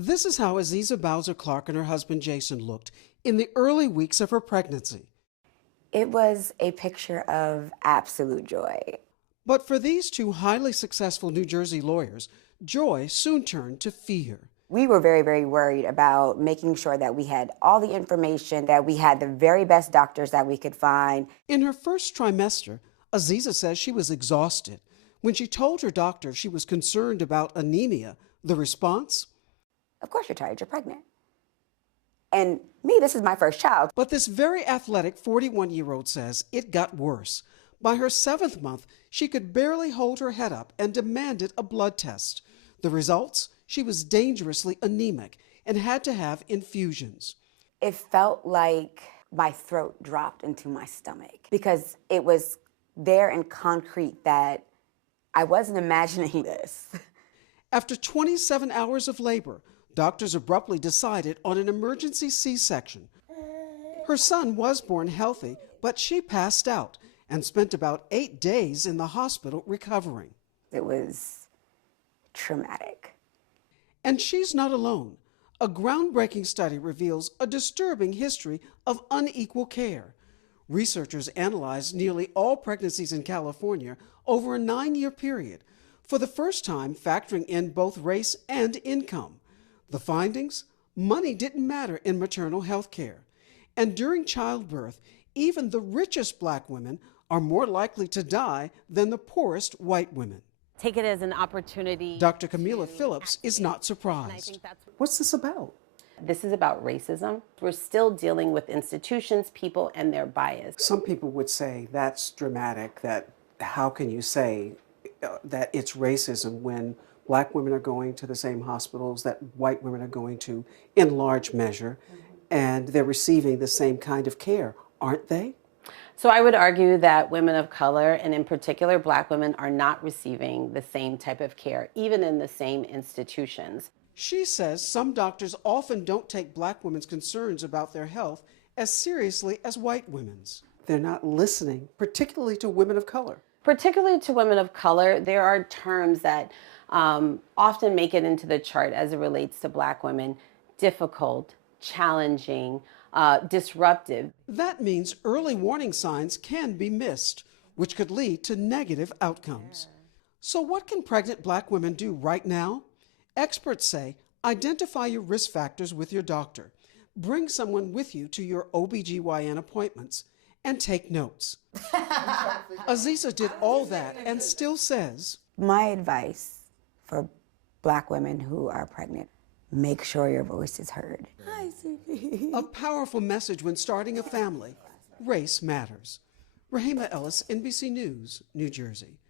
This is how Aziza Bowser Clark and her husband Jason looked in the early weeks of her pregnancy. It was a picture of absolute joy. But for these two highly successful New Jersey lawyers, joy soon turned to fear. We were very, very worried about making sure that we had all the information, that we had the very best doctors that we could find. In her first trimester, Aziza says she was exhausted. When she told her doctor she was concerned about anemia, the response? Of course you're tired, you're pregnant. And me, this is my first child. But this very athletic 41-year-old says it got worse. By her 7th month, she could barely hold her head up and demanded a blood test. The results? She was dangerously anemic and had to have infusions. It felt like my throat dropped into my stomach because it was there in concrete that I wasn't imagining this. After 27 hours of labor, doctors abruptly decided on an emergency C-section. Her son was born healthy, but she passed out and spent about 8 days in the hospital recovering. It was traumatic. And she's not alone. A groundbreaking study reveals a disturbing history of unequal care. Researchers analyzed nearly all pregnancies in California over a 9-year period, for the first time factoring in both race and income. The findings? Money didn't matter in maternal health care. And during childbirth, even the richest black women are more likely to die than the poorest white women. Take it as an opportunity. Dr. Camila Phillips is not surprised. What's this about? This is about racism. We're still dealing with institutions, people, and their bias. Some people would say that's dramatic, that how can you say that it's racism when black women are going to the same hospitals that white women are going to in large measure, and they're receiving the same kind of care, aren't they? So I would argue that women of color, and in particular black women, are not receiving the same type of care, even in the same institutions. She says some doctors often don't take black women's concerns about their health as seriously as white women's. They're not listening, particularly to women of color. Particularly to women of color, there are terms that often make it into the chart as it relates to black women: difficult, challenging, disruptive. That means early warning signs can be missed, which could lead to negative outcomes. So what can pregnant black women do right now? Experts say identify your risk factors with your doctor, bring someone with you to your OBGYN appointments, and take notes. Aziza did all that and still says, My advice for black women who are pregnant: make sure your voice is heard. Hi, sweetie. a powerful message when starting a family. Race matters. Rahima Ellis, NBC News, New Jersey.